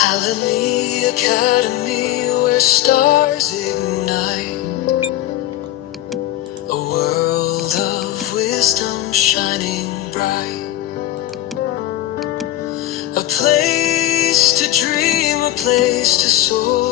Hallelujah Academy, where stars ignite, a world of wisdom shining bright, a place to dream, a place to soar,